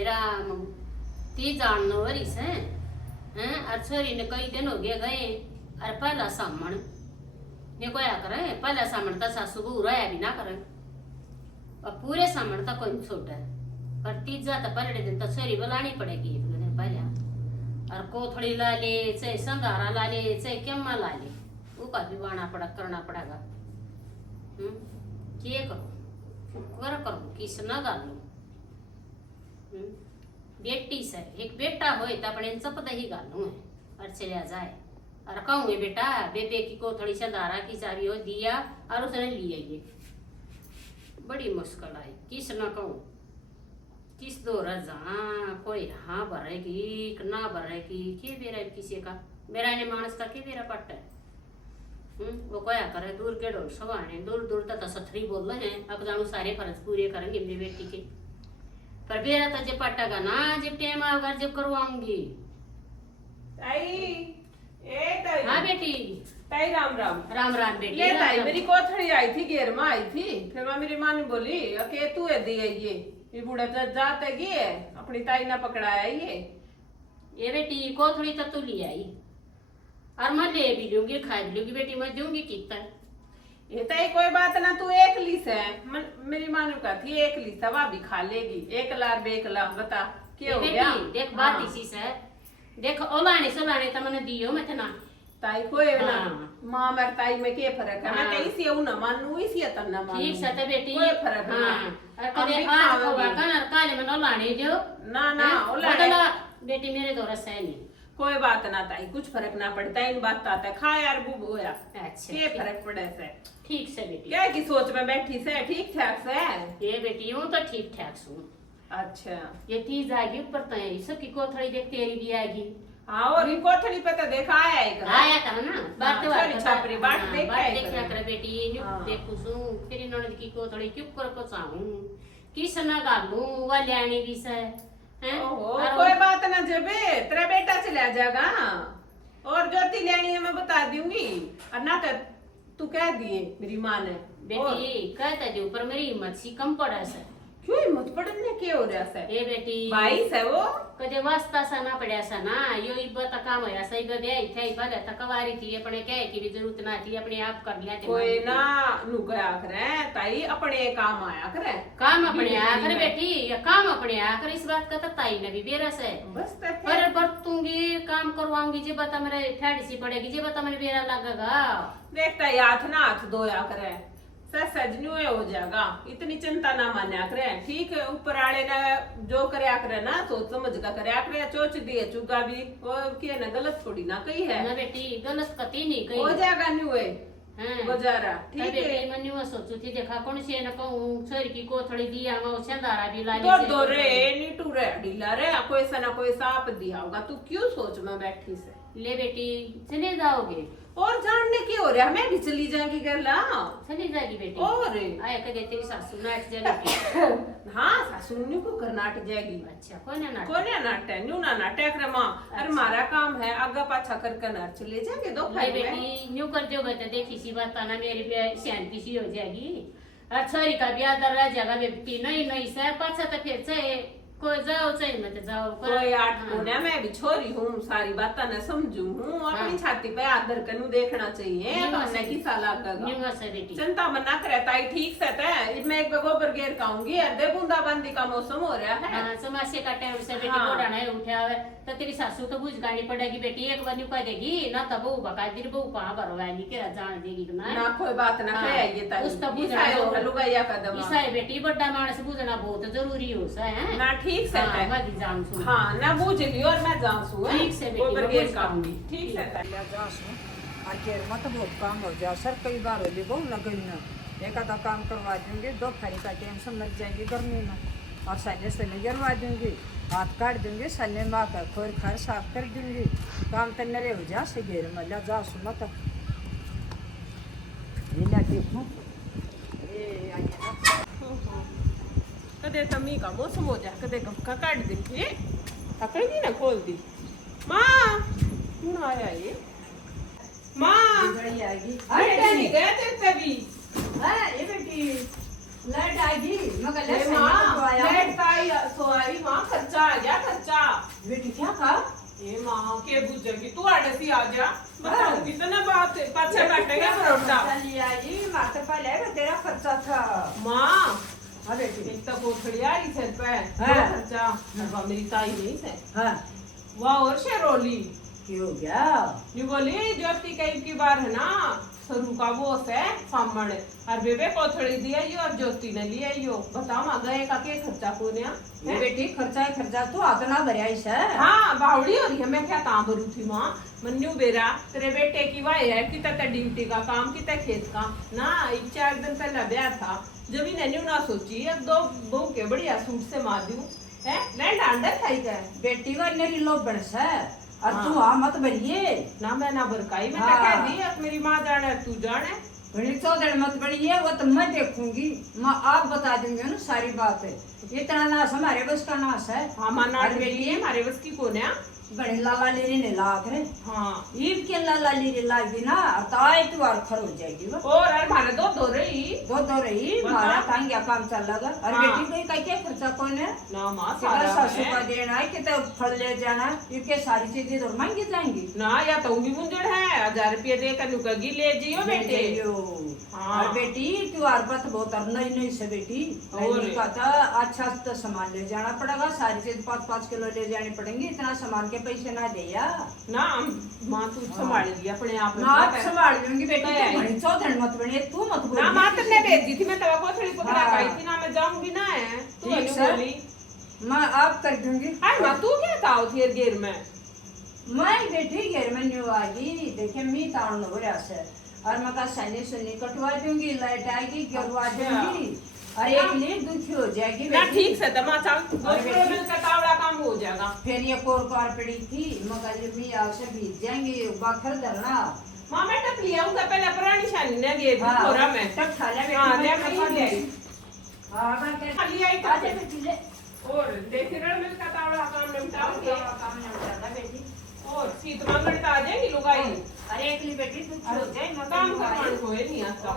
राम ती जाननो वरी से हैं और छोरी ने कई दिन हो गए और पहला सामण ने कोया करे पहला सामण तो सासू बहू रहा भी ना करे और पूरे सामण तो कोई छोटा है पर तीजा तो पहले दिन तो छोरी बुलानी पड़ेगी एक दिन पहले और कोथड़ी ला ले चाहे संगारा ला ले चाहे केम्मा ला ले उसका भी वाना पड़ा करना पड़ेगा क्या करो किस न गालो बेटी से एक बेटा हो तो अपने चपद ही गालू है और चलिया जाए और कहूँ बेटा बेबे की कोथड़ी संधारा की चाबी हो दिया और उसने लिया ये बड़ी मुश्किल आई किस न कहूँ किस दो रजा कोई हाँ भरेगी ना भरेगी के बेरा किसी का मेरा ने मानस का के बेरा पट्ट है वो क्या करे दूर के डोल सवाने दूर दूर तक सथरी बोल रहे हैं अब जानू सारे फर्ज पूरे करेंगे मेरी बेटी के पर बेरा तो जब पट्टेगा ना जब टाइम आएगा जब करवाऊंगी ताई ए ताई हाँ बेटी ताई राम राम राम राम बेटी ले ताई मेरी कोथड़ी आई थी घेर में आई थी फिर मैं मेरी माँ ने बोली अके तू है दी ये बूढ़ा जाते गए अपनी ताई ना पकड़ाया ये बेटी कोथड़ी तो तू ले आई और मैं ले भी लूंगी खा भी लूंगी बेटी मैं दूंगी कितना ये ताई कोई बात ना तू एक लीस है मेरी माँ ने कहा थी एक लीस वह भी खा लेगी एक लार बेक ला बता क्या हो गया देख बात इसी से देख ओलाने सोलाने तो मैंने दियो मैं ना ताई कोई ना माँ मेरे ताई में क्या फर्क है मैं तो इसी हूँ ना मानू इसी तब ना मानू ठीक से तो बेटी कोई फर्क ना कदे आज होगा कल काले में ओलाने जो ना ओलाने बेटी मेरे तो रस है नहीं कोई बात ना ताई कुछ फर्क ना पड़ता इन बात आता है खा यार बुब होया अच्छा क्या फर्क पड़े से ठीक से बेटी क्या की सोच में बैठी से ठीक ठाक से ये बेटी हूँ तो ठीक ठाक सू अच्छा ये तीज आएगी ऊपर तो है सबकी कोथड़ी देख तेरी भी आएगी हाँ और ये कोथड़ी पे तो देखा आया कर ना बात छोरी छापरी बात देख देखा कर बेटी देखू सू फिर ननद की कोथड़ी क्यों कर को चाहूं किस न गालू वा ल्याणी भी से ओहो कोई बात ना जबे तेरा बेटा चला जाएगा और ज्योति लेनी है मैं बता दूंगी और ना तो तू कह दिए मेरी माँ ने बेटी कहता जो पर मेरी हिम्मत सी कम पड़ा से क्यों हिम्मत पड़ने के हो रहा है ए बेटी भाई से वो कदे वास्ता सा ना पड़ा सा ना यो इब्बत काम होया सही गदे थे भले तकवारी थी अपने कह की भी जरूरत ना थी अपने आप कर लिया कोई ना नुकया करे ताई अपने काम आया करे काम अपने आया करे बेटी ये काम अपने आया करे इस बात का तो ताई ने भी बेरस है बस पर बरतूंगी काम करवाऊंगी जे बता मेरे ठेड़ी सी पड़ेगी जे बता मेरे बेरा लगेगा देखता हाथ ना हाथ धोया करे सजन्यू हो जाएगा इतनी चिंता ना मान्या करे ठीक है ऊपर आले ने जो करया करे ना सोच समझ का करया करे चोच दिए चुगा भी वो क्या ना गलत थोड़ी ना कही है ना बेटी गलत कती नहीं कही हो जाएगा न्यू है गुजारा ठीक है मैं न्यू सोचू थी देखा कौन से न कहूं छोरी की कोथड़ी दिया मैं छंदारा भी ला दो दो रे नीटू रे ढीला रे कोई सा ना कोई सांप दिया होगा तू क्यों सोच में बैठी से ले बेटी चले जाओगे और जानने की हो रहा मैं भी चली जाएंगी घर ला चली जाएगी बेटी और आया कदे तेरी सासू नाट जाएगी हाँ सासू न्यू को घर नाट जाएगी अच्छा कौन नाट है न्यू ना नाटक रे माँ अरे मारा काम है आगा पाछा कर कर नाट चले जाएंगे दो भाई बेटी न्यू कर दोगे तो देखी सी बात ना मेरी भी सियान की सी हो जाएगी और छोरी का ब्याह दर जाएगा बेटी नहीं सर पाछा तो फिर से कोई जाओ चाहिए मत जाओ कोई आठ कोने मैं भी छोरी हूँ सारी बातें न समझू हूँ अपनी छाती पे आदर कनु देखना चाहिए हमने की साला चिंता मना करे ताई ठीक से है मैं एक गोबर घेर खाऊंगी दे बूंदाबांदी का मौसम हो रहा है समस्या का टाइम से बेटी घोड़ा नहीं उठा तो तेरी सासू तो बुझ गानी पड़ेगी बेटी एक बार नुका देगी ना तब बहू बका तेरी बहू कहाँ भरवाएगी के जान देगी ना कोई बात ना कहे ताई उस तब बुझा लुगाइया कदम ईसा बेटी बड़ा मानस बुझना बहुत जरूरी हो है ना ठीक से है हाँ ना बूझ लियो और मैं जानसू ठीक से गोबर घेर खाऊंगी ठीक से आखिर मत बहुत काम हो जाए सर कई बार होली बहुत लगई ना एक आधा काम करवा दूंगी दो फरी का टेंशन लग जाएगी गर्मी में और सैले से गिरवा दूंगी हाथ काट दूंगी सैले में आकर खोर खार साफ कर दूंगी काम तो मेरे हो जा से घेर में ला जा सु मत देखूँ कदे तमी का मौसम हो जाए कदे गमका काट देखिए पकड़ दी ना खोल दी माँ कौन आया ये माँ आएगी नहीं गए थे तभी ये बेटी लाइट आएगी मगर लाइट आई सोआरी माँ खर्च बेटी क्या कहा? ए माँ के बुझेगी तू आड़े सी आ जा बताऊंगी तो ना बात है पाछे बैठेगा परोटा चली आई माते पहले वो तेरा खर्चा था। माँ हाँ बेटी। एक तो कोठड़ी आ रही सिर पे हाँ। खर्चा अब मेरी ताई नहीं से हाँ वाह और शेरोली क्यों हो गया? ये बोली ज्योति कई की बार है ना सरू का वो है सामण और बेबे कोठड़ी दिया यो और ज्योति ने लिया यो बताओ माँ गए का के खर्चा कोन्या ये बेटी खर्चा है खर्चा तो आतना भरिया ही है। हाँ बावड़ी हो रही है मैं क्या काम करूँ थी माँ मन्नू बेरा तेरे बेटे की वाई है कि तक ड्यूटी का काम कि तक खेत का ना एक 4 दिन पहले ब्याह था जब ही नन्यू ना सोची अब 2 बहू के बढ़िया सूट से मार दूं है लैंड अंडर खाई गए बेटी का नेरी लोग बड़स है और तू आ मत बनिए ना मैं ना बरकाई मैं हाँ। कह दी अब मेरी माँ जाने तू जाने बड़ी चौधरी मत बनिए वो तो मैं देखूंगी मैं आप बता दूंगी ना सारी बात है। इतना नाश हमारे बस का नाश है। हाँ माँ ना अरे बेटी है हमारे बस की कौन है बड़े लाला लीरी ने लाख रे हाँ ईद के लाला लीरी लागी ना तो आए तू और खर हो जाएगी वो और यार हमारे दो रही दो रही बता। मारा कांग्या काम चल लगा अरे हाँ। बेटी कोई का क्या खर्चा कौन है ना माँ कितना सारा सासू का है देना है कितना फल ले जाना इनके सारी चीजें तो मांगी जाएंगी ना या तो भी मुंजड़ है 1000 रुपये देकर नुकगी ले जियो बेटे हाँ। और बेटी तू और बात बहुत और नहीं से बेटी और मैंने कहा था अच्छा तो सामान ले जाना पड़ेगा सारी चीज 5-5 किलो ले जानी पड़ेंगी इतना सामान के पैसे ना दे यार ना माँ तू संभाल लिया अपने आप ना आप संभाल लूंगी बेटी क्या है? तू बड़ी चौधरी मत बनी तू मत बोल ना माँ तुमने भेज दी थी मैं तवा को थोड़ी पकड़ा हाँ। गई थी ना मैं जाऊंगी ना है तू ठीक नहीं सर। बोली मैं आप कर दूंगी हाय माँ तू क्या था उधर गेर में मैं बेटी घेर में न्यू आगी देखिए मी ताण हो रहा से और मैं का सनी सुनी कटवा दूंगी लाइट आएगी गिरवा दूंगी और एक लीड दुखी हो जाएगी ना बेटी। ठीक से तो माँ चल दूसरे में का तावड़ा काम हो जाएगा फिर ये कोर पड़ी थी मगर जब भी आपसे भीज जाएंगे बाखर धरना माँ मैं टप लिया हूँ पहले पुरानी शानी ने गेर दी हाँ, थोड़ा मैं तब खा ले हाँ ले बेटी मैं ले आई हाँ मैं क्या खाली आई आ जा तो बेटी ले और देख रहे मिल का तावड़ा काम निपटाओगे काम नहीं होता बेटी और सीत मांगड़ तो आ जाएगी लुगाई अरे एक ली बेटी तू हो जाए मत काम करवाने को है नहीं आता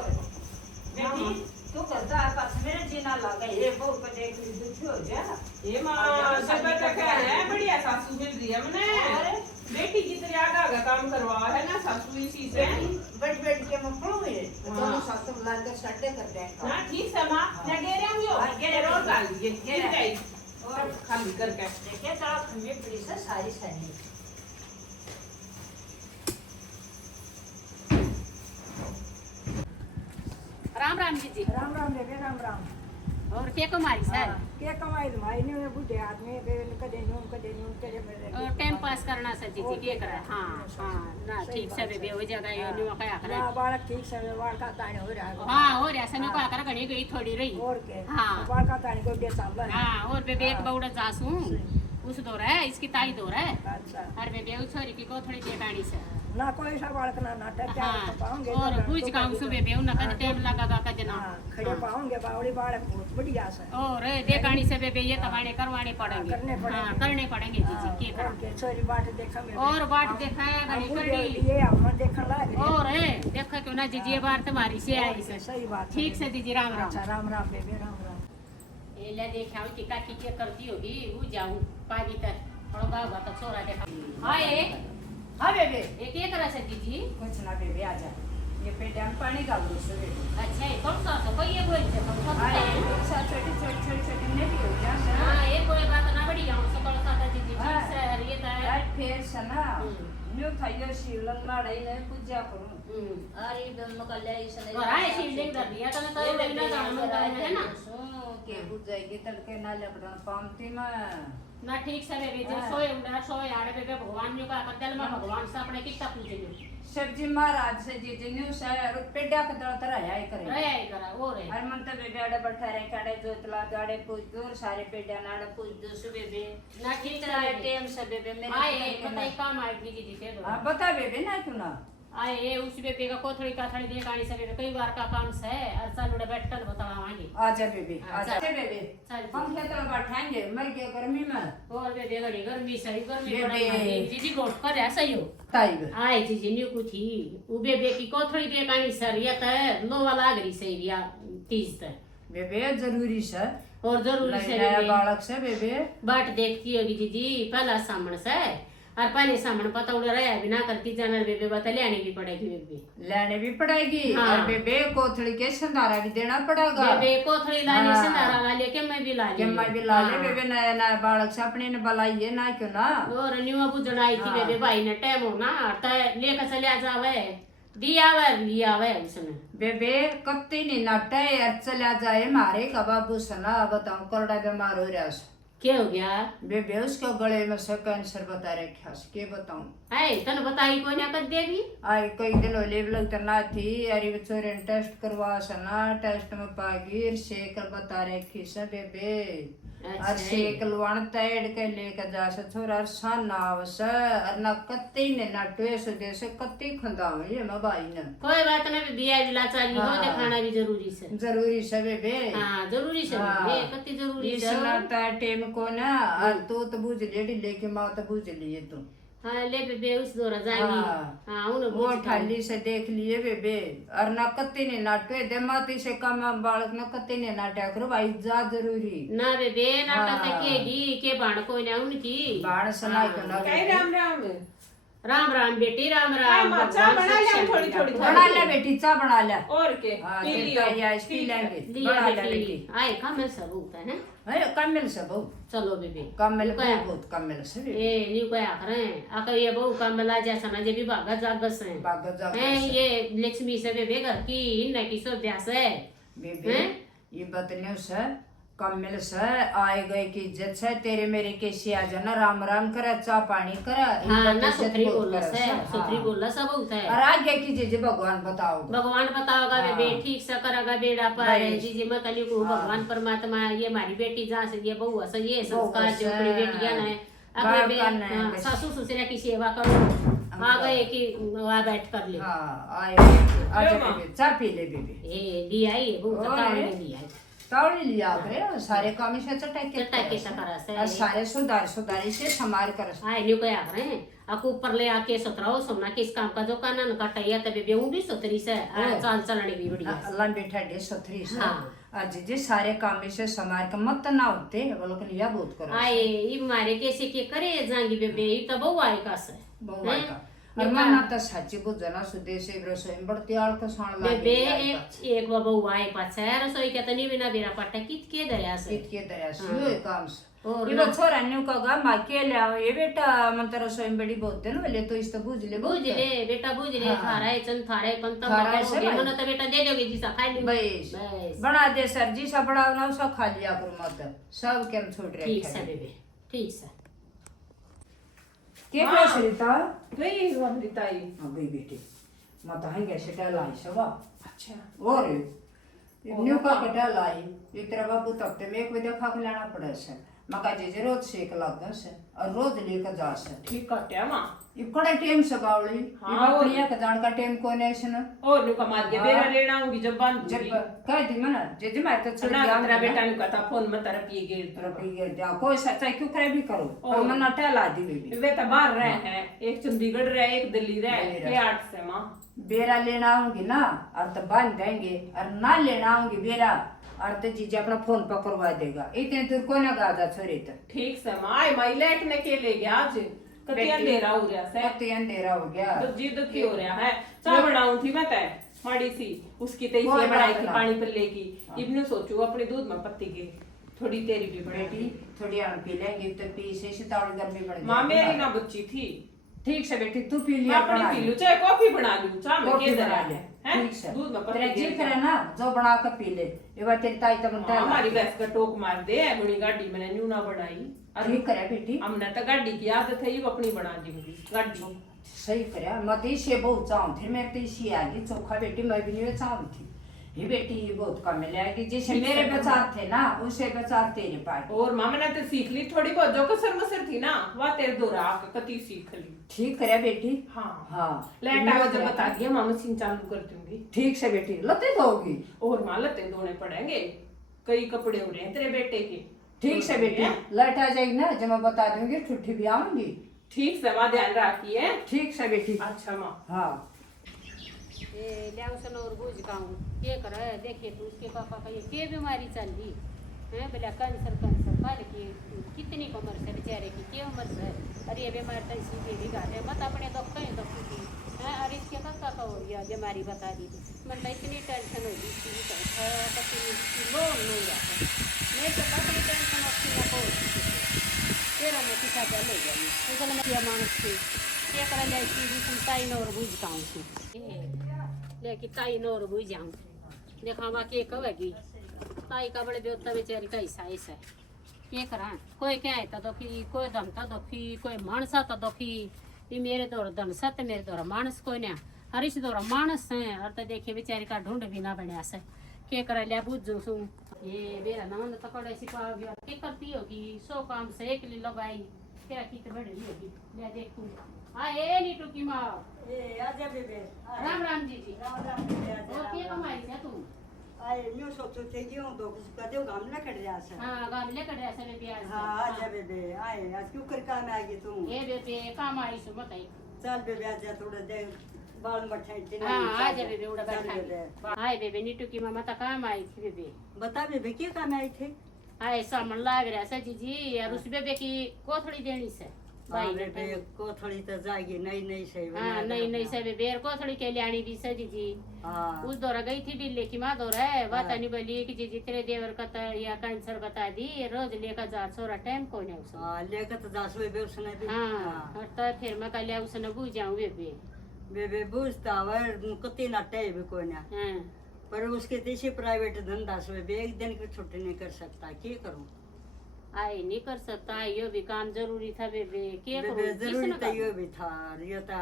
बेटी तू करता है पास मेरा जीना लगा ये बहू को देख ली दुखी हो जा ये माँ जब तक है बढ़िया सासू मिल रही है मैंने बेटी की तरह आगा काम करवा है ना सासू इसी से बैठ बैठ के मैं पढ़ूंगी हाँ। दोनों सासू बुला के सड्डे करते हैं ना ठीक है माँ क्या कह रहे हैं हाँ, कह रहे हैं। और डाल दीजिए कह रहे हैं। और खाली करके देखिए तेरा खम्बे पड़ी से सारी सनी राम राम जी जी राम राम बेबे राम राम और क्या कमाई सर क्या कमाई तुम्हारी नहीं हुए बुढ़े आदमी कदे न्यून करे मेरे टाइम पास करना सर जी जी क्या करे हाँ हाँ ना ठीक से बेबे हो जाएगा ये न्यू क्या करे ना बालक ठीक से बाल का ताने हो रहा है हाँ और ऐसा न्यू क्या करे घनी गई थोड़ी रही और के हाँ। बाल का ताने को दे सामने हाँ और बेबे एक बउड़ा जासू उस दो रहा है इसकी ताई दो रहा है अच्छा और बेबे उस छोरी की को थोड़ी बेगानी से ना कोई सा बालक ना नाटक क्या हाँ पाऊंगे और बुझ काम सुबह बेबे उन कद टाइम लगागा कजना खड़े पाऊंगे बावड़ी बालक बहुत बढ़िया से और बेगानी से बेबे ये तवाड़े करवाने पड़ेंगे करने पड़ेंगे। हाँ करने पड़ेंगे जी जी क्या करा के छोरी बाट देखा और बाट देखा है घड़ी कड़ी ये हम देखा लाग और देखा क्यों ना जीजिए बार तुम्हारी से आई से सही बात है। ठीक से दीजिए राम राम अच्छा राम राम बेबे राम राम ये ले देखा हूँ टिका की क्या करती होगी वो जाऊँ पानी तक थोड़ा गाँव तक छोरा देखा हाँ हाँ बेबे एक ये करा से दीजिए कुछ ना बेबे आ जा ये पेट में पानी डाल दो से बेबे अच्छा ये कौन सा तो कोई ये बोल से कौन सा हाँ है? ये सा छोटी छोटी छोटी छोटी नहीं भी हो जा हाँ ये कोई बात ना बड़ी हूँ सकल सा था दीजिए हाँ। ठीक से ये तो है यार फिर सना हम्म। न्यू थायो शिवलन लड़ाई ने पूजा करूं अरे ब्रह्म कल्याण ईश्वर और आए शिवलिंग कर दिया तो ना तो ना जाना है ना के बुझ जाएगी तड़के ना लपड़न पामती में ना ठीक से बेबे जो हाँ। सोए उड़ा सोए आड़े बेबे भगवान जो का कदल में भगवान से अपने कितना पूजे जो सब्जी महाराज से जी जी न्यू से पेड़ा के दर तरह आया करे रहे आई करा वो रे हर मन तो बेबे आड़े बैठा रहे काड़े जोतला गाड़े पूछ दूर सारे पेड़ा नाड़े पूछ दो सु बेबे ना ठीक इतना से टाइम से बेबे मेरे आए पता ही काम आए दीजिए जी के दो हां बता बेबे ना क्यों ना आए ये उस बेबे का कोथड़ी का थड़ी दे गाड़ी से बेबे कई बार का काम से है अरसा लुड़े बैठ कर बतावांगे आजा बेबे आजा चल। बेबे चल हम खेत में बैठाएंगे मर गए गर्मी में और बेबे घड़ी गर्मी सही गर्मी बेबे। पड़े जीजी गोट कर ऐसा ही हो ताई आए जीजी न्यू कुछ ही उ बेबे की कोथड़ी दे गाड़ी सर ये तो लो वाला गरी से या तीज ते बेबे जरूरी से और जरूरी से नया बेबे बालक से बेबे बाट देखती होगी दीदी पहला सामने से और पहले सामने पता उड़ा रहा बिना करती जाना बेबे बता लेनी भी पड़ेगी बेबे लेने भी पड़ेगी हाँ। और बेबे कोथड़ी के संधारा भी देना पड़ेगा बेबे को थोड़ी लाने हाँ। से नारा ला लेके मैं भी ला कि मैं भी ला ले बेबे नया नया बालक से अपने ने बुलाइए ना क्यों ना और न्यू बुझन आई थी बेबे भाई ने टाइम हो ना तो लेकर चले जावे दिया वे लिया वे उसने बेबे कत्ती नहीं नाटे यार चला जाए मारे का बाबू सना बताऊं करड़ा बीमार हो रहा है क्या हो गया बेबे उसके गले में से कैंसर बता रखा है के बताऊं है तन बताई कोई ना कर देगी आई कई दिन होले लगता ना थी अरे बच्चों टेस्ट करवा सना टेस्ट में पागी शेकर बता रखी से बेबे अच्छा और शेक लवान तैड़ के लेकर जा से छोरा सन आवस और ना कत्ती ने ना ट्वेस दे से कत्ती खंदाव ये मैं भाई ने कोई बात नहीं दिया जिला चाहिए हो हाँ। तो खाना भी जरूरी से जरूरी से बेबे हाँ जरूरी से हाँ। बेबे कति जरूरी इस से नाता टेम को ना और तू तो बुझ लेडी लेके माँ तो बुझ लिए तू हाँ ले बेबे उस दौरा जाएगी हाँ। हाँ उन्हें वो बुझ ठाली से देख लिए बेबे और ना कत्ती ने नाटे दे माती से कम बालक ना कत्ती ने नाटा करो भाई जा जरूरी ना बेबे नाटक हाँ। केगी के बाण कोई ना उनकी बाण सुनाई को ना कई राम राम राम राम बेटी राम हाँ, राम माँ, चाय भगवान बना ले, शिक्षा थोड़ी- मिला। थोड़ी- बना ले बेटी चा बना ले और के हाँ, पी तेरे लियो ताई आइस पी ठीक है। लेंगे लिया बना ले बेटी बेटी आए का मैं सब होता है अरे कमिल से बहु चलो बेबे कमिल क्या? बहुत कमिल से ए न्यू क्या करे आका ये बहु काम ला जैसा ना जे भी भागा जागस है बागत जा हैं ये लक्ष्मी से बेबे घर की न की सो ब्यास है बेबे हैं? ये बतने से कमिल से आए गए की इज्जत से तेरे मेरे के सिया जना राम राम करे चा पानी करे हाँ ना इज्जत सुथरी बहुत बोलला करे से हाँ। सुथरी बोलला सब होता है और आगे की जी भगवान बताओ भगवान बताओगा हाँ। बेबे ठीक से करेगा बेड़ा पर भाई। जी जी मैं कल को हाँ। भगवान परमात्मा ये हमारी बेटी जहाँ से ये बहू से ये बहू संस्कार जो से, अपनी बेटियां ने बाप अपने का ने, हाँ, बस। सासू ससुर की सेवा करो आ गए कि वहाँ बैठ कर ले हाँ आए आजा माँ। बेबे चा पी ले बेबे ये लिया ये बहुत और तावड़े है? लिया है तावड़ी लिया करे सारे काम से चटाके चटाके टकरा से और सारे सुधार से समार कर हाँ न्यू क्या कर रहे हैं आपको ऊपर ले आके सतराओ सोना किस काम का जो कानन कटाइया तबे बेहू भी सतरी से चाल चलने भी बढ़िया से। अल्लाह बैठा दे सथरी से हाँ। आज जी सारे काम से समार के मत ना होते बोलो कि लिया बहुत करो आए ये मारे कैसे के करे जाएंगी बेबे ये तो बहु आए का से बहु आए का हैं? और मना तो सच्ची बुझना सुदेश रसोई बढ़ती आल को साण बेबे लागे एक बहु आए पाछे रसोई के तनी बिना बेरा पट्टा कित के दरिया से कित के तरह से यो काम से और ये छोरा न्यू कगा मां के ले आओ ये बेटा मन तो रसोई बड़ी बहुत दिन ले तो इस तो बुझ ले बुझ ले बेटा बुझ ले हाँ। थारा है चंद थारा है पंतम थारा है बकरो से भाई। मन तो बेटा दे दोगे जी सा खाई ली बस बस बना दे सर जी सा बड़ा ना सा खा लिया करो मत सब केम छोड़ ठीक रखे से बेबे ठीक से के हाँ। कैसे रीता गई हमारी ताई गई बेटी मत हंगे से लाई सबा अच्छा और न्यू का कटा लाई एक तरह बाबू तब ते में एक बजे खा के लाना पड़े से मका जे रोज सेक लग से और रोज लेकर जा से ठीक कटे माँ ये कड़ा टाइम से बावली हाँ, ये बकरिया का जान का टाइम कोई नहीं सुना और नु कमाल के हाँ। बेरा लेना होगी जब बंद जब कह दी मना जे मैं तो छोड़ सुना दिया तेरा बेटा नु कहता फोन मत रखिए गे रखी गया जा कोई सच्चाई क्यों करे भी करो और। और मना टहला दी बेबी वे तो बाहर रहे हैं एक चंडीगढ़ रहे एक दिल्ली रहे दिल्ली रहे। ये 8 से माँ बेरा लेना आऊंगी ना और तो बांध देंगे और ना लेना आऊंगी बेरा और तो जीजा अपना फोन पकड़वा देगा इतने दूर को ना गाजा छोरी तो ठीक से माँ आई माई लेट ने के ले गया आज कति बेटी। अंधेरा हो रहा से कत्ती अंधेरा हो गया तो जी दुखी हो रहा है चाय बनाऊं थी मैं तय माड़ी सी उसकी तई वो से बनाई थी बना। पानी पर लेकी इब्नु सोचू अपने दूध में पत्ती की थोड़ी तेरी भी बेटी बेटी थोड़ी आन पी लेंगी तो पी से सितावड़ी गर्मी बढ़ माँ जाएगी मेरी ना। ना बच्ची थी ठीक से बेटी तू पी मैं लिया अपनी बना पी ले। लूं चाहे कॉफी बना लूं चाय में कॉफी के बना जरा ले है ठीक से दूध में तेरा पत्ती जी गिर करे जाए। ना जो बना के पी ले ये बात तेरी ताई तो बनता हमारी है भैंस का टोक मार दे बड़ी गाड़ी मैंने न्यू ना बनाई और ठीक करे बेटी हमने तो गाड़ी की आदत है ये अपनी बना देंगी गाड़ी सही करे मत इसे बहुत चाहूँ फिर मैं तो इसी आ गई चोखा बेटी मैं भी नहीं चाहूँ थी ये बेटी ये बहुत कम मिलेगी जैसे ठीक मेरे है, बचाव थे ना उसे बचाव तेरे पास और मामा ने तो सीख ली थोड़ी बहुत जो कसर मसर थी ना वह तेरे दो राह कति सीख ली ठीक करे बेटी हाँ हाँ लाइट आवा जब बता दिया मामा मशीन चालू कर दूंगी ठीक से बेटी लते दोगी और माँ लते धोने पड़ेंगे कई कपड़े हो रहे हैं तेरे बेटे के ठीक से बेटी लाइट आ जाएगी ना जब मैं बता दूंगी छुट्टी भी आऊंगी ठीक से माँ ध्यान रखिए ठीक से बेटी अच्छा माँ हाँ ये लियाऊं सन और बूझ खाऊं ये कर देखिए तू उसके पापा का ये क्या बीमारी चल रही है बोला कैंसर काल की कितनी उम्र से बेचारे की क्या उम्र से अरे ये बीमारी तो इसी भी गाते मत अपने दुख कहीं दुख की है अरे इसके का हो गया बीमारी बता दी मन तो इतनी टेंशन हो गई लोन नहीं जाता मेरे तो बड़ी टेंशन होती ना को तेरा मैं किसा चल ले गई तो मैं किया मानस की क्या कर ले की सुनताई न और बुझ काऊं की लेकिन ताई न और बुझ जाऊं देखा मा के कवेगी ताई का बड़े बेवता बेचारी का हिस्सा ऐसा ये करा कोई क्या है तो कि कोई धमता दुखी कोई मानसा तो दुखी ये मेरे दौर धनसा तो मेरे दौर मानस कोई ना हरीश दौर मानस है और तो देखिए बेचारी का ढूंढ भी ना बने से के कर लिया बुझू सू ये मेरा नंद पकड़ ऐसी पा गया क्या करती होगी 100 काम से एक ले लगाई क्या की तो बढ़ रही होगी ले देखूं हाँ ए नीटू की माँ ए आजा बेबे राम राम जी राम राम बेबे आजा और क्या कमाई है तुम आए न्यू सोचो थे क्यों तो कदे गाम ना कट जा सा हाँ गामले कड़े ऐसे में प्याज हां आजा बेबे आए आज क्यों कर काम आ गई तू ये बेबे काम आई सो बताई चल बेबे आजा थोड़ा दे बाल मठाई दिन हाँ आ जा बेबे उड़ा बैठा हाय बेबे नीटू की मामा तक काम आई थी बेबे बता बेबे क्या काम आई थे हाय सामान लाग रहा है जीजी और उस बेबे की कोथड़ी देनी से भाई बेबे को थोड़ी तो जाएगी नई नई से हाँ नहीं से बेबे कोथड़ी के लियानी भी से जीजी हां उस दौरा गई थी डिल्ले की माँ दौरा है बात नहीं बोली कि जीजी तेरे देवर का तो या कैंसर बता दी रोज लेकर जा सोरा टाइम को नहीं उसने हां लेकर तो 10 बेबे उसने भी हाँ और तो फिर मैं कल उसने बुझ जाऊं बेबे बेबे बुझता वर कति नाटे भी कोई ना हाँ पर उसके देशी प्राइवेट धंधा से बेबे एक दिन की छुट्टी नहीं कर सकता क्या करूं आई नहीं कर सकता यो भी काम जरूरी था बेबे क्या करूं बेबे जरूरी किसने तो यो भी था यो तो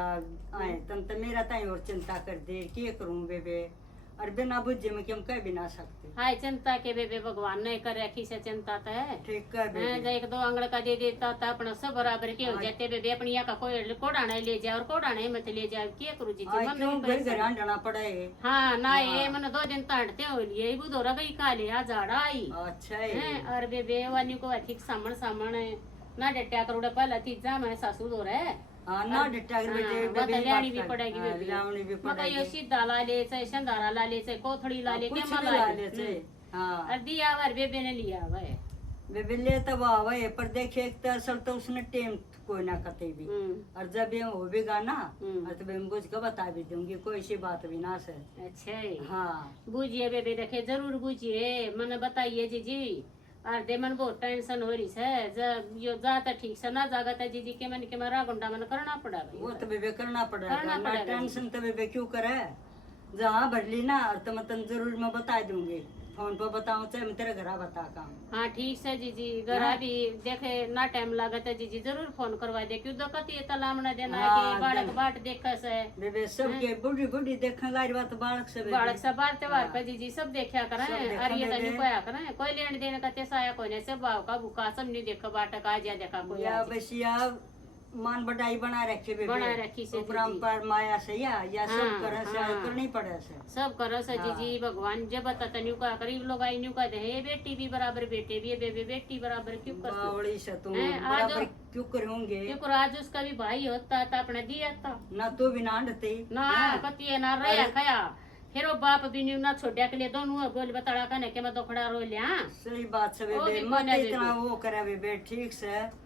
आए तम तो मेरा ताई और चिंता कर दे क्या करूं बेबे और बिना बुझे में क्यों कह भी ना सकते हाय चिंता के बेबे भगवान ने कर रखी से चिंता तो है ठीक कर हाँ, बेबे एक दो आंगड़ का दे देता था अपना सब बराबर के हो जाते बेबे अपनी यहाँ का कोई कोड़ाना ले जाए और कोड़ाना मत ले जाए क्या करूँ जी आज क्यों घर घर आंडना पड़ा है हाँ ना ये मन 2 दिन तांटते हो लिए वो दौरा गई काले आ जाड़ा आई अच्छा है हैं और बेबे वानी को अधिक सामन सामन ना डट्या करोड़ा पहला तीजा मैं सासू दो रहे हां ना डटा कर बेटे हाँ, बेबे लानी भी पड़ेगी बेबे लावनी भी मका पड़ेगी यो सीधा ला ले से संधारा ला ले से कोथड़ी ला ले के कुछ मला ला ले ले से हां और दिया वर बेबे ने लिया वे बेबे ले तब आवे पर देखे एक तो असल तो उसने टेम कोई ना कते भी और जब ये हो भी गाना और तो मैं बुझ के बता भी दूंगी कोई सी बात भी ना से अच्छा हाँ बूझिए बेबे देखे जरूर बूझिए मन बताइए जीजी और दे मन बहुत टेंशन हो रही है जब यो जाता ठीक से ना जागा था जीजी के मन के मारा गुंडा मन करना पड़ा भाई वो तो बेबे करना पड़ेगा करना ना पड़ेगा टेंशन तो बेबे क्यों करे जहाँ भर ली ना और तो मैं जरूर मैं बता दूंगी फोन पर बताऊं चाहे मैं तेरे घर बता काम हाँ ठीक है जीजी घर भी देखे ना टाइम लागत है जीजी जरूर फोन करवा दे क्यों दकती है तलाम ना देना है कि बाड़क बाट देखा से बेबे सबके बुढ़ी बुढ़ी देखने लारी बात बालक से बेबे बाड़क से बार त्योहार पे जीजी सब देखा करें सब और ये देखा तो नहीं बेबे। कोया करें कोई लेन देन का ते साया कोने से भाव का भूखा सब नहीं देखा बाटक आ जा देखा कोई या आज। बसिया मान बढ़ाई बना रखी बेबे बना रखी से परम्पर माया से या सब हाँ, करे से हाँ। करनी पड़े से सब करो से जीजी भगवान जब बता न्यू का करीब लोग आई न्यू का दे हे बेटी भी बराबर बेटे भी है बेबे बेटी बराबर क्यों कर बावड़ी से तुम हैं, आज बराबर क्यों करोगे क्योंकि आज उसका भी भाई होता था अपना दिया था ना तो भी ना डते ना पति है ना रहा खाया फिर वो बाप भी न्यू ना छोड़ा के लिए दोनों बोल बताड़ा कहने के मैं दोखड़ा रो लिया सही बात से वो बेबे भी मत बने इतना वो करे बेबे ठीक से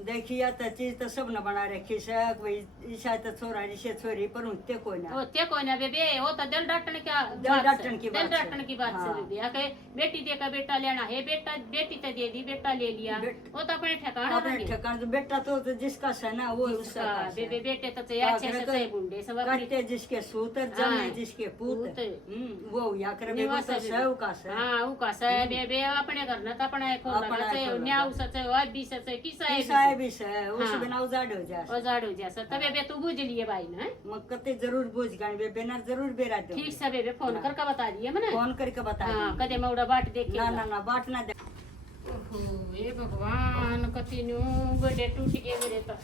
देखिए तो चीज तो सब न बना रखी से भाई ईशा तो छोरा ईशे छोरी पर उठते कोई ना ओ ते कोई ना बेबे वो तो दिल डाटन क्या दिल डाटन की बात दिल डाटन की बात से हाँ। बेबे आके बेटी दे का बेटा लेना है बेटा बेटी तो दे दी बेटा ले लिया वो तो अपने ठिकाना अपने रहे ठिकान तो बेटा तो जिसका से ना वो उसका का से। बेबे बेटे तो चाहिए अच्छे से चाहिए बुंडे सब अपनी काटे जिसके सूतर जमे हाँ। जिसके पूत पूत। वो या करे बेबे निवास तो है सेव का से हाँ वो का से बेबे अपने घर ना तो अपना एक अपना होना एक चाहिए होना। न्याउ से चाहिए भी से चाहिए किसा ईशा है भी से उस हाँ। बिना उजाड़ हो जाए औजाड़ो जैसा तबे बे तू बुझ लिए भाई ना मैं कते जरूर बुझ गए बेबे ना जरूर बेरा दो ठीक से बेबे फोन करके बता दिए मने फोन करके बता हाँ दूंगी। कदे मौड़ा बाट देख के ना ना ना बाट ना दे ओहो ये भगवान कति न्यू बड़े टूट गए मेरे तो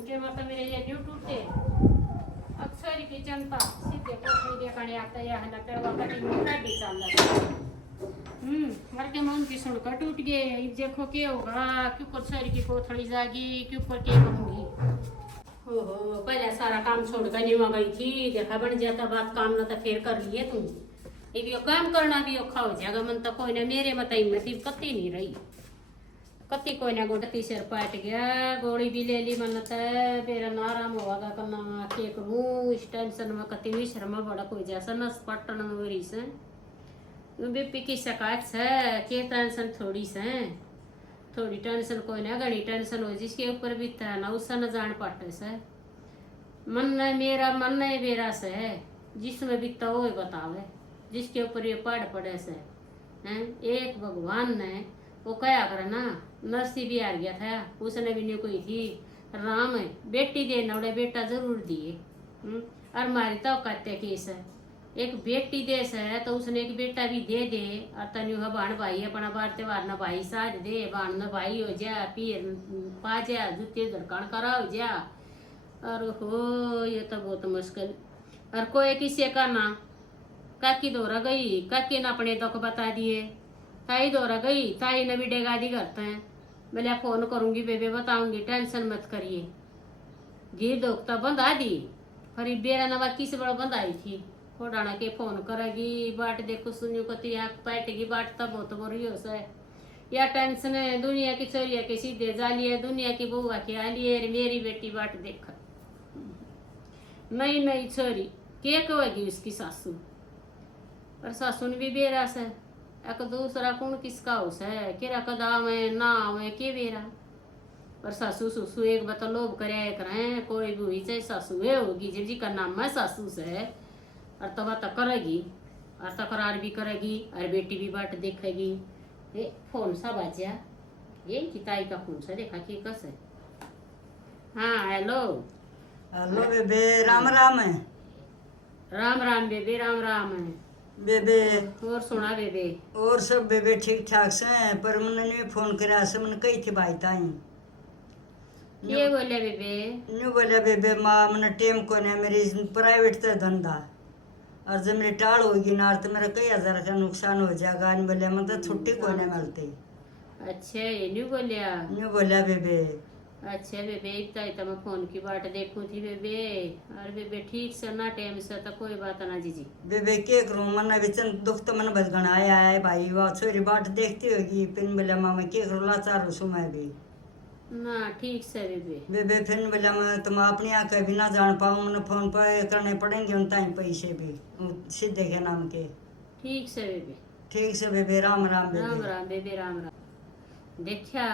के मतलब मेरे ये न्यू टूटे अक्सर की जनता सीधे कोठे देखने आता है ना तेरा कति न्यू गाड़ी चल रहा मर के मन की सुनकर टूट गए अब देखो क्या होगा क्यों कर सर की कोठड़ी जागी क्यों पर क्या बनूंगी ओहो पहले सारा काम छोड़ कर निवा गई थी, देखा बन जाता बात काम ना तो फिर कर लिए तुम। ये भी काम करना भी औखा हो जाएगा, मन तो कोई ना मेरे मत हिम्मत कत्ती नहीं रही, कत्ती कोई ना गोटती सिर पाट गया, गोली भी ले ली मन तो मेरा नाराम होगा करना के करूँ इस टेंशन में कत्ती हुई शर्मा बड़ा कोई जैसा नस पटन में से बीपी की शिकायत से के टेंशन थोड़ी से थोड़ी टेंशन कोई ना घनी टेंशन हो जिसके ऊपर भी ना उससे न जान पाटे से मन नहीं मेरा मन नहीं मेरा से जिसमें बीतता वो बतावे जिसके ऊपर ये पढ़ पड़े से हैं। एक भगवान ने वो क्या करे ना नरसी भी हार गया था, उसने भी नहीं कोई थी राम है बेटी दे नौड़े बेटा जरूर दिए। और मारी तो कहते केस है एक बेटी दे से तो उसने एक बेटा भी दे दे और तनु बाण भाई अपना बार त्योहार न भाई साज दे बाण न भाई हो जा पीर पा जा जुते धड़कन करा हो जा। और हो ये तो बहुत मुश्किल। और कोई किसी का ना काकी दौरा गई, काकी ने अपने दुख बता दिए, ताई दौरा गई, ताई ने भी डेगादी करते हैं, बोले फोन करूंगी बेबे बताऊंगी टेंशन मत करिए। गिर दुख तो बंधा दी फिर बेरा नवा किस बड़ा बंधाई थी फोड़ाना के फोन करेगी बाट देखो सुनियो कती आँख पैटेगी बाट तब बहुत बुरी हो से या टेंशन है दुनिया की चोरिया के सीधे जाली है दुनिया की बुआ के आलिए मेरी बेटी बाट देख नहीं नहीं छोरी के कहेगी उसकी सासू, पर सासू ने भी बेरा से एक दूसरा कौन किसका उस है केरा कदा में ना में के बेरा। पर सासू सुसु एक बता लोभ करे करें कोई भी हुई चाहे सासू है होगी जी का नाम है सासू से और तब तक करेगी और तकरार भी करेगी और बेटी भी बाट देखेगी। ए फोन सा बाजा ये किताई का फोन सा देखा कि कैसे। हाँ हेलो हेलो बेबे राम राम है। राम राम बेबे राम राम है बेबे और सुना बेबे और सब बेबे ठीक ठाक से पर मैंने फोन करा से मैंने कही थी भाई ताई ये बोले बेबे न्यू बोला बेबे माँ मैंने टेम को ने मेरी प्राइवेट से धंधा और जब मेरी टाल होगी ना तो मेरा कई हजार का नुकसान हो जाएगा नहीं बोले मतलब छुट्टी को नहीं मिलती। अच्छा ये न्यू बोलिया न्यू बोला बेबे अच्छा बेबे इतना ही तो मैं फोन की बाट देखूं थी बेबे। और बेबे ठीक से ना टाइम से तो कोई बात ना जीजी बेबे के करूँ मन भी दुख तो मन बस घनाया है भाई वह छोरी बाट देखती होगी फिर बोला माँ मैं के करूँ लाचार हूँ सु मैं भी ना ठीक से बेबे बेबे फिर बोला मैं तुम अपनी आँखें भी ना जान पाऊँ मैंने फोन पर करने पड़ेंगे उन टाइम पैसे भी सीधे के नाम के। ठीक से बेबे ठीक से बेबे राम राम राम बेबे राम बेबे राम राम। देखा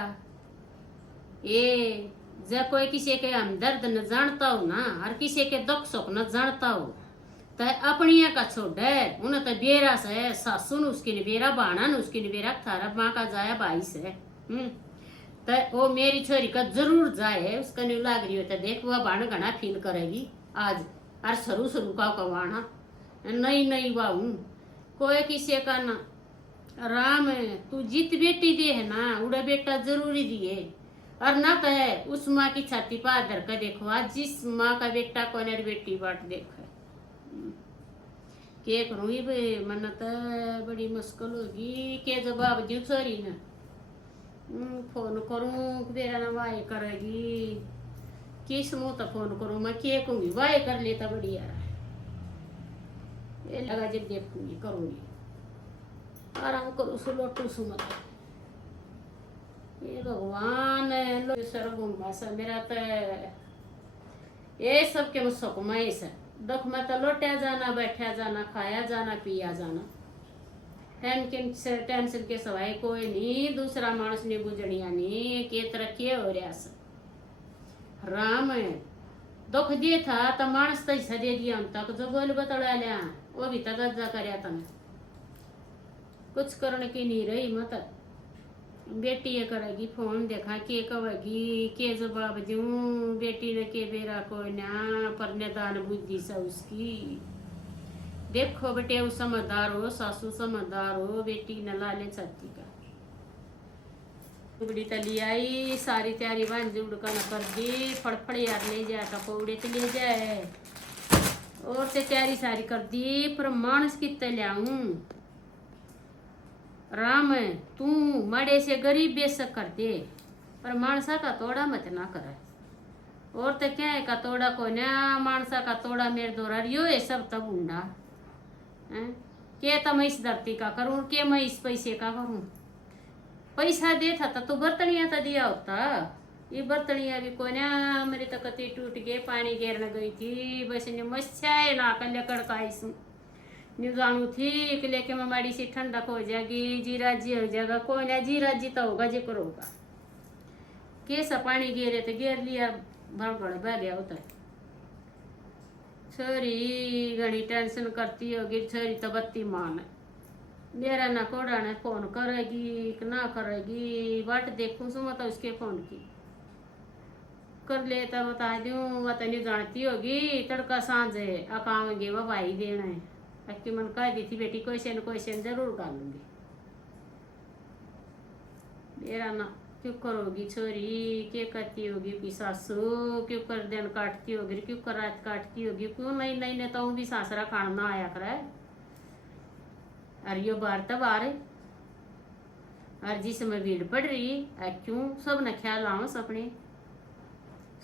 ये जब कोई किसी के हमदर्द न जानता हो ना और किसी के दुख सुख न जानता हो तो अपनी का छोड़ उन्हें तो बेरा से सासू न उसकी बेरा बाणा न उसकी बेरा थारा माँ का जाया भाई से तो वो मेरी छोरी का जरूर जाए उसका न्यू लाग रही हो तो देख वह बाण घना फील करेगी आज और शुरू शुरू का कवाना नहीं नहीं वाहू कोई किसी का ना राम तू जित बेटी दे है ना उड़ा बेटा जरूरी दिए और ना तो है उस माँ की छाती पर आधर का देखो आज जिस माँ का बेटा कौन बेटी बाट देख के करूँ मन तो बड़ी मुश्किल होगी के जवाब दू छोरी ना फोन करूँ बेरा ना वाई करेगी किस मुँह तो फोन करूँ मैं के कहूँगी वाई कर लेता बढ़िया ये लगा जब देखूंगी करूँगी आराम करूँ सु लोटू सु मत ये भगवान लो सर्वभूमा सा मेरा तो ये सब के मुझको कमाई से दुख में तो लौटा जाना बैठा जाना खाया जाना पिया जाना टेंशन के सवाई कोई नहीं दूसरा मानस ने बुझनिया नहीं के तरक्की हो रहा से राम दुख दिए था तो मानस तो हिस्सा दे दिया हम तक जो बोल बतड़ा लिया वो भी तक गजा कर कुछ करने की नहीं रही मत बेटी ये करेगी फोन देखा के कहेगी के जवाब दूं बेटी ने के बेरा कोई ना पर निदान बुद्धि से उसकी देखो बेटे वो समझदार हो सासू समझदार हो बेटी न लाले छाती का टुकड़ी तली आई सारी तैयारी बांध उड़का न कर दी फड़फड़ यार ले जाए कपौड़े तो ले जाए और ते तैयारी सारी कर दी पर मानस कितने लियाऊं राम तू मड़े से गरीब बेशक कर दे पर मानसा का तोड़ा मत ना कर और तो क्या है का तोड़ा को ना मानसा का तोड़ा मेरे दोरा यो है सब तब ऊंडा के तो मैं इस धरती का करूं के मैं इस पैसे का करूं पैसा दे था तो बर्तनिया तो दिया होता ये बर्तनिया भी को ना मेरी तो कति टूट गए पानी घेरने गई थी बस ने मच्छा ना कल कड़का इसू न्यू जानू थी कि लेके मैं माड़ी सी ठंडक हो जाएगी जीरा जी हो जाएगा कोई ना जीरा जी तो होगा जी करोगा कैसा पानी घेरे तो घेर लिया भड़बड़ बह गया होता है छोरी घड़ी टेंशन करती होगी छोरी तो बत्ती मान है मेरा ना कोड़ा ने फोन करेगी कि ना करेगी बाट देखूं सो मत उसके फोन की कर ले तो बता दूं वह तो नहीं जानती होगी तड़का सांझ है अकावेंगे वह भाई देना है अक्की मन कह दी थी बेटी क्वेश्चन जरूर डालूंगी मेरा ना क्यों करोगी छोरी क्या करती होगी की सासू क्यों कर दिन काटती होगी क्यों कर रात काटती होगी क्यों नहीं नहीं नहीं तो भी सासरा खाना ना आया करे अरे यो बार तब आ रहे और जिस समय भीड़ पड़ रही है क्यों सब न ख्याल आऊस अपने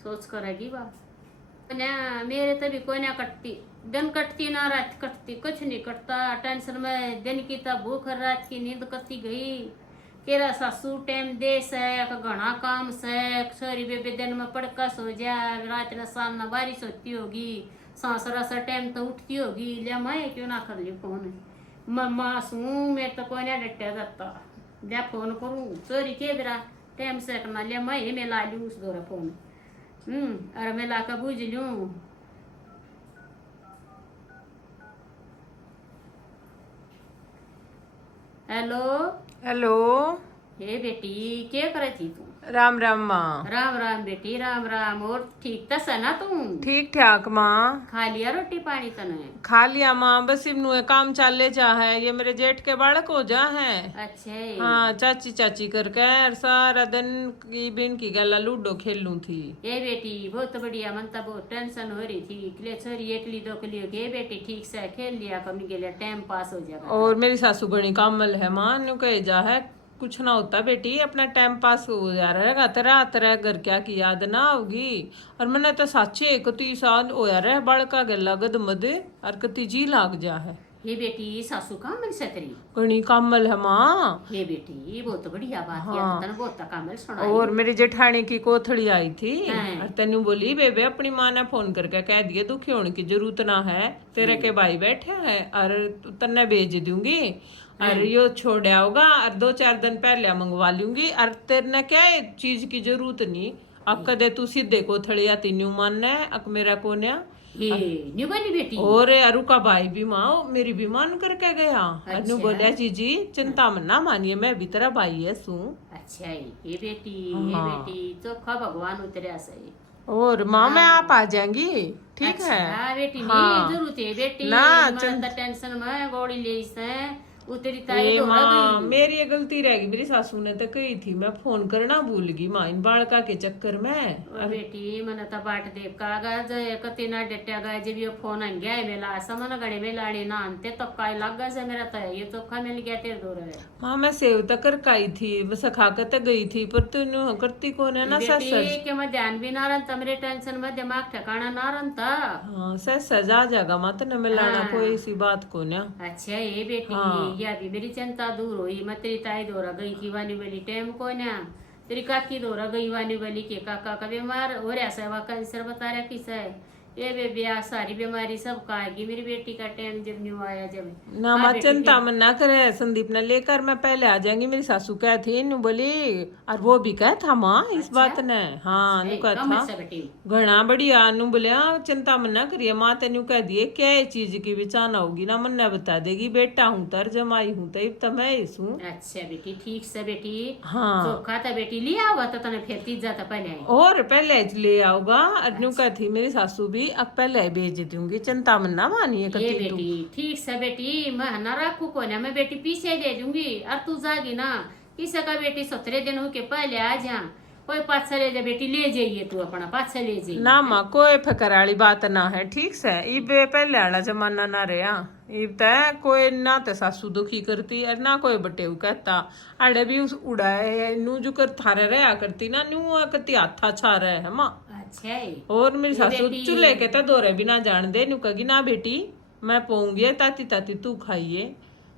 सोच करेगी बात ना मेरे तभी कोई ना कटती दिन कटती ना रात कटती कुछ नहीं कटता टेंशन में दिन की तब भूख रात की नींद कटती गई केरा सासू टाइम दे से घना काम से छोरी बेबे दिन में पड़का सो जा रात न शाम न बारिश होती होगी सासरा सा टाइम तो उठती होगी ले मैं क्यों ना कर ली फोन मम्मा सू मैं तो कोई ना डटे जाता ले फोन करूँ छोरी के बेरा टाइम से करना ले मैं ला लूँ उस दौरा फोन अरे मैं लाकर बूझ लूँ हेलो हेलो हे बेटी क्या करे थी तू राम राम माँ। राम राम बेटी राम राम और ठीक था सना तुम ठीक ठाक माँ। खा लिया रोटी पानी तने खा लिया माँ बस इब्नु काम चाले जा है ये मेरे जेठ के बालक हो जा है अच्छा हाँ चाची चाची करके और सारा दिन की बिन की गला लूडो खेलूं थी। ये बेटी बहुत बढ़िया मन तो बहुत टेंशन हो रही थी ले छोरी एकली दो के लिए ये बेटी ठीक से खेल लिया कमी के लिए टाइम पास हो जाएगा और मेरी सासू बड़ी कामल है माँ न्यू कहे जा है कुछ ना होता बेटी अपना टाइम पास हो जा रहेगा तरह तरह घर क्या की याद ना होगी और मैंने तो साचे कति साल होया रहे बड़का गला गद मद और कति जी लाग जा है। ये बेटी सासू कामल सतरी घनी कामल है माँ। ये बेटी बहुत बढ़िया बात है हाँ। तने बहुत कामल सुनाई और मेरी जेठानी की कोथड़ी आई थी हाँ। और तेनू बोली बेबे अपनी माँ ने फोन करके कह दिए दुखी होने की जरूरत ना है तेरे के भाई बैठे हैं और तन्ने भेज दूंगी और यो छोड़ आओगा और 2-4 दिन पहले मंगवा लूंगी और तेरे क्या चीज की जरूरत नहीं अब कदे तू सीधे कोथड़ी आती न्यू मानना अक मेरा कोन्या ये न्यू बनी बेटी और अरु का भाई भी माँ मेरी भी मान करके गया अनु बोलिया जीजी चिंता मत ना मानिए मैं भी तेरा भाई है सू। अच्छा ये बेटी चोखा भगवान उतरिया सही और माँ मैं आप आ जाएंगी ठीक अच्छा, है बेटी हाँ। नहीं जरूरत है बेटी ना, मैं टेंशन में गोड़ी ले से उतरी ताई ये तो माँ मेरी ये गलती रहेगी मेरी सासू ने तो कही थी मैं फोन करना भूल गई माँ इन बालका के चक्कर में। और बेटी मन तो बाट देव कागज कति ना डट्या गए जब ये फोन आ गया मेला समन गड़े में लाड़ी ना अंते तो काय लग गया से मेरा तो ये तो खा मिल गया तेरे दो रहे माँ मैं सेव तक कर काई थी बस खाकर तक गई थी पर तू करती कौन है ना बेटी के मैं ध्यान भी ना रहता मेरे टेंशन में दिमाग ठिकाना ना रहता हाँ सजा जाएगा माँ तो न मिलाना कोई सी बात को ना। अच्छा ये बेटी या भी मेरी चिंता दूर हुई मैं तेरी ताई दौरा गई थी वाली वाली टाइम को ना तेरी काकी दौरा गई वाली वाली के काका का बीमार हो रहा है वह कैंसर बता रहा किस है ये बेबिया सारी बीमारी सब खाएगी मेरी बेटी का टाइम जब न्यू आया जब ना माँ चिंता मन ना करे संदीप ने लेकर मैं पहले आ जाएंगी मेरी सासू कह थी नु बोली और वो भी कह था माँ इस बात ने हाँ नु कह था घना बढ़िया नु बोलिया चिंता मन ना करिए माँ तेनू कह दिए क्या चीज की बिचाना होगी ना मन ने बता देगी बेटा हूँ तर जमाई हूँ तो मैं हूँ। अच्छा बेटी ठीक से बेटी हाँ चोखा था बेटी लिया हुआ तो तने फिर तीज जाता पहले और पहले ले आओगा नु कह थी मेरी सासू भी अब पहले भेज दूंगी चिंता मन ना मानिए ये बेटी ठीक से बेटी मैं ना रखू को ना मैं बेटी पीछे दे दूंगी और तू जागी ना किसी का बेटी 17 दिन हो के पहले आ जा कोई पाछा ले जा बेटी ले जाइए तू अपना पाछा ले जाइए ना माँ कोई फिक्र वाली बात ना है ठीक से इब पहले वाला जमाना ना रहा इब तय कोई ना तो सासू दुखी करती और ना कोई बटेऊ कहता अड़े भी उस उड़ाए नू जो कर थारे रहा करती ना नू कति हाथा छा रहे है माँ। अच्छा है। और मेरी ये सासू बेटी- चूल्हे के तो दोरे भी ना जान दे, नु कही ना बेटी मैं पोंगी ताती ताती तू खाइए।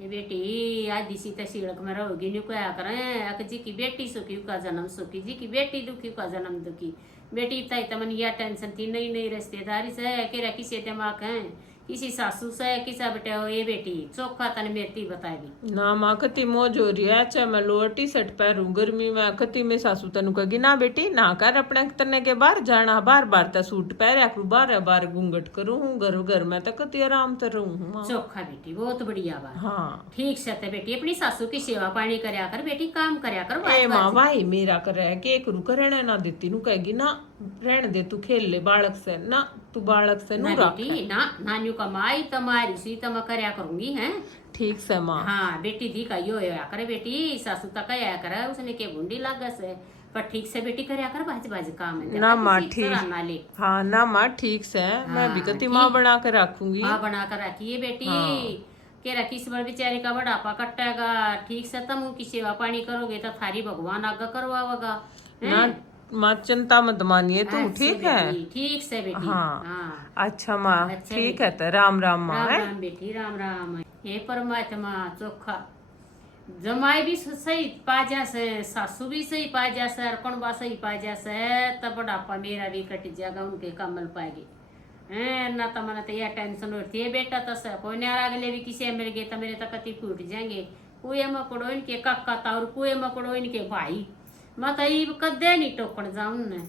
ये बेटी आदि सी तसीड़क में रहोगी न्यू क्या करें, अक जी की बेटी सुखी का जन्म सुखी, जी की बेटी दुखी का जन्म दुखी। बेटी तय तमन या टेंशन थी नई नई रिश्तेदारी से के किसी दिमाग है, किसी सासू से किसा बेटे हो। ये बेटी चोखा तन मेती बताएगी ना माँ कति मौज हो रही है, चाहे मैं लोअर टी शर्ट पहनूं गर्मी में, कति में सासू तेन कहेगी ना बेटी ना कर, अपने तरने के बाहर जाना, बार बार तो सूट पहन करूँ, बार बार घूंघट करूँ, घर में तो कति आराम से रहूँ। चोखा बेटी बहुत बढ़िया बात। हाँ ठीक से ते बेटी अपनी सासू की सेवा पानी करया कर बेटी, काम करया कर। ए माँ भाई मेरा कर रहा है कि एक रुक रहने ना देती, नु कहेगी ना रहने दे तू खेल ले बालक से, ना तू बालक से ना नु रख। बेटी ना नान्यू कमाई तुम्हारी सी तम करया करूंगी हैं। ठीक से माँ। हाँ बेटी दी का यो या करे बेटी, सासू तक या करे उसने के गुंडी लागस है, पर ठीक से बेटी करया कर बाज बाज काम है ना माँ ठीक। हाँ ना माँ ठीक से, मैं भी कति माँ बना कर रखूंगी। हाँ बना कर रखिए बेटी। के रखी इस बार बेचारी का बुढ़ापा कटेगा, ठीक से तुम की सेवा पानी करोगे तो थारी भगवान आगे करवाएगा ना माँ चिंता मत मानिए तू, ठीक है। ठीक से बेटी। हाँ अच्छा माँ अच्छा ठीक है, तो राम राम माँ। राम राम बेटी राम राम। हे परमात्मा चोखा जमाई भी सही पाजा से, सासू भी सही पाजा से, अर्पण बा सही पाजा से, तब बुढ़ापा मेरा भी कट जाएगा, उनके कमल पाएगी ना। तो मन तो यह टेंशन होती है बेटा, तो सब कोई नारा अगले भी किसी मिल गए तो मेरे तो कति फूट जाएंगे। कुएं मकड़ो इनके कक्का था और कुएं मकड़ो इनके भाई, मैं तो ये कदे नहीं टोकन जाऊं न।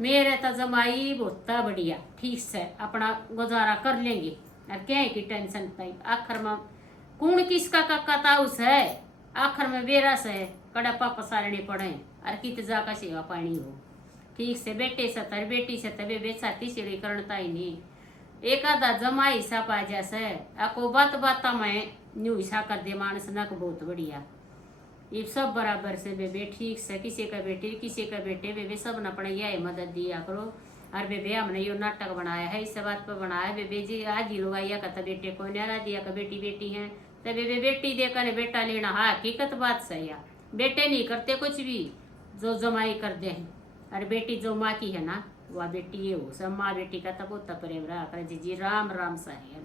मेरे तो जमाई बहुत बढ़िया, ठीक से अपना गुजारा कर लेंगे, और क्या है कि टेंशन पाई। आखिर में कौन किसका कक्का था उस है, आखिर में बेरा से कड़पा पसारने पड़े, और कित जा का सेवा पानी हो। ठीक से बेटे से तर बेटी से तबे बेचाती सीढ़ी करता ही नहीं। एक आधा जमा हिस्सा पा जैसे आपको बात बात में न्यू हिस्सा कर दे मानस नक बहुत बढ़िया। ये सब बराबर से बेबे ठीक से, किसी का बेटे किसी का बेटे बेबे सब न पड़े यह मदद दिया करो। और बेबे हमने यो नाटक बनाया है, इस बात पर बनाया बेबे जी आज ही लोग आइया का बेटे को न्यारा दिया का बेटी बेटी है, तो बेबे बेटी देकर बेटा लेना। हाँ हकीकत बात सही है, बेटे नहीं करते कुछ भी, जो जमाई कर दे हैं। और बेटी जो माँ की है ना वह बेटी ये हो, सब माँ बेटी का तब प्रेम रहा कर जी राम राम सा है।